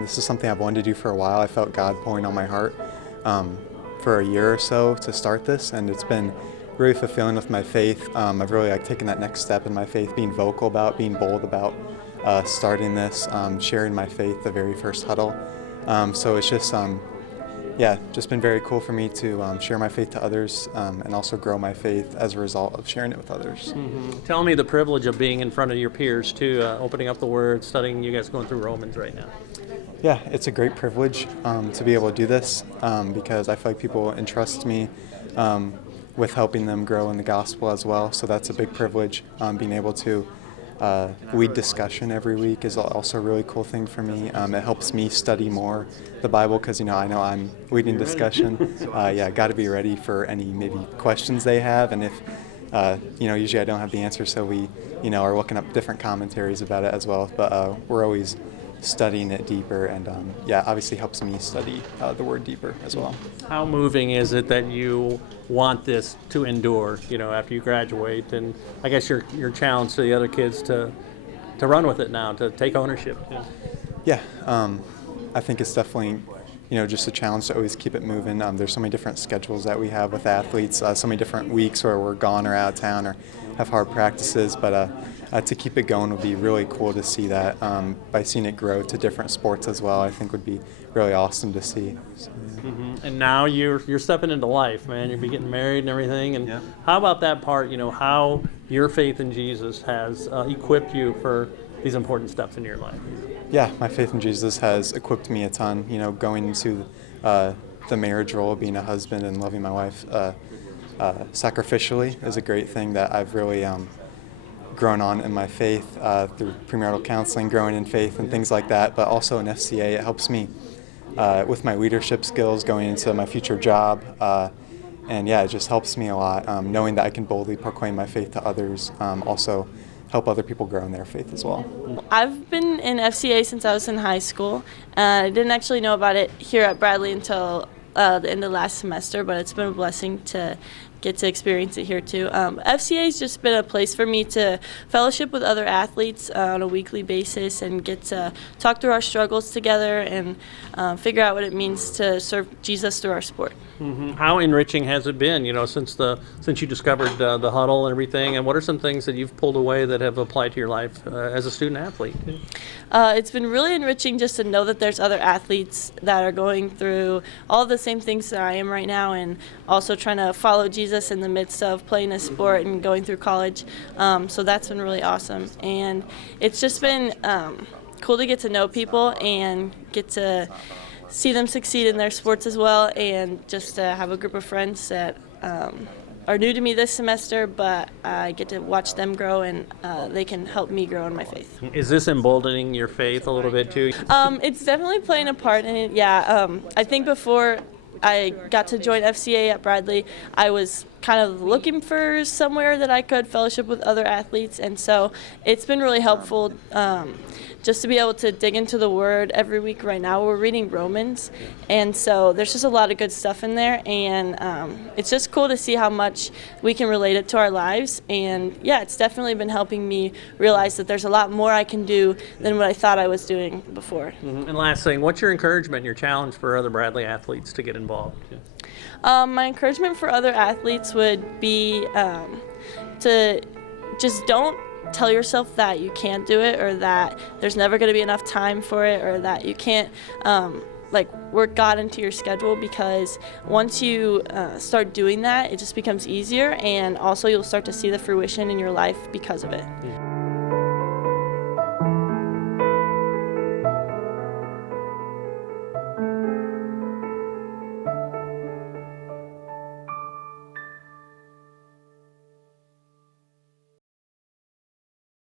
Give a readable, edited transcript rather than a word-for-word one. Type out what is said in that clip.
This is something I've wanted to do for a while. I felt God pouring on my heart for a year or so to start this, and it's been really fulfilling with my faith. I've really taken that next step in my faith, being vocal about, being bold about starting this, sharing my faith the very first huddle. So it's just just been very cool for me to share my faith to others and also grow my faith as a result of sharing it with others. Mm-hmm. Tell me the privilege of being in front of your peers too, opening up the Word, studying. You guys going through Romans right now. Yeah, it's a great privilege to be able to do this because I feel like people entrust me with helping them grow in the gospel as well. So that's a big privilege. Being able to lead discussion every week is also a really cool thing for me. It helps me study more the Bible because I know I'm leading discussion. Got to be ready for any maybe questions they have, and if usually I don't have the answer, so we are looking up different commentaries about it as well. But we're always studying it deeper, and obviously helps me study the Word deeper as well. How moving is it that you want this to endure, after you graduate? And I guess your challenge to the other kids to run with it now, to take ownership. I think it's definitely just a challenge to always keep it moving. There's so many different schedules that we have with athletes, so many different weeks where we're gone or out of town or have hard practices, but to keep it going would be really cool to see that. By seeing it grow to different sports as well, I think would be really awesome to see. So, yeah. Mm-hmm. And now you're stepping into life, man. You'll be getting married and everything. And how about that part, how your faith in Jesus has equipped you for these important steps in your life? Yeah, my faith in Jesus has equipped me a ton. Going into the marriage role, being a husband and loving my wife sacrificially is a great thing that I've really grown on in my faith through premarital counseling, growing in faith and things like that. But also in FCA, it helps me with my leadership skills going into my future job. It just helps me a lot, knowing that I can boldly proclaim my faith to others, also help other people grow in their faith as well. I've been in FCA since I was in high school. I didn't actually know about it here at Bradley until the end of last semester, but it's been a blessing to get to experience it here too. FCA has just been a place for me to fellowship with other athletes on a weekly basis and get to talk through our struggles together and figure out what it means to serve Jesus through our sport. Mm-hmm. How enriching has it been, since you discovered the huddle and everything? And what are some things that you've pulled away that have applied to your life as a student athlete? It's been really enriching just to know that there's other athletes that are going through all the same things that I am right now, and also trying to follow Jesus in the midst of playing a sport and going through college. So that's been really awesome. And it's just been cool to get to know people and get to see them succeed in their sports as well, and just to have a group of friends that are new to me this semester, but I get to watch them grow, and they can help me grow in my faith. Is this emboldening your faith a little bit too? It's definitely playing a part in it, I think before I got to join FCA at Bradley, I was kind of looking for somewhere that I could fellowship with other athletes, and so it's been really helpful just to be able to dig into the Word every week. Right now we're reading Romans, and so there's just a lot of good stuff in there, and it's just cool to see how much we can relate it to our lives. And it's definitely been helping me realize that there's a lot more I can do than what I thought I was doing before. Mm-hmm. And last thing, what's your encouragement, your challenge for other Bradley athletes to get involved? My encouragement for other athletes would be to just don't tell yourself that you can't do it, or that there's never going to be enough time for it, or that you can't work God into your schedule, because once you start doing that, it just becomes easier, and also you'll start to see the fruition in your life because of it.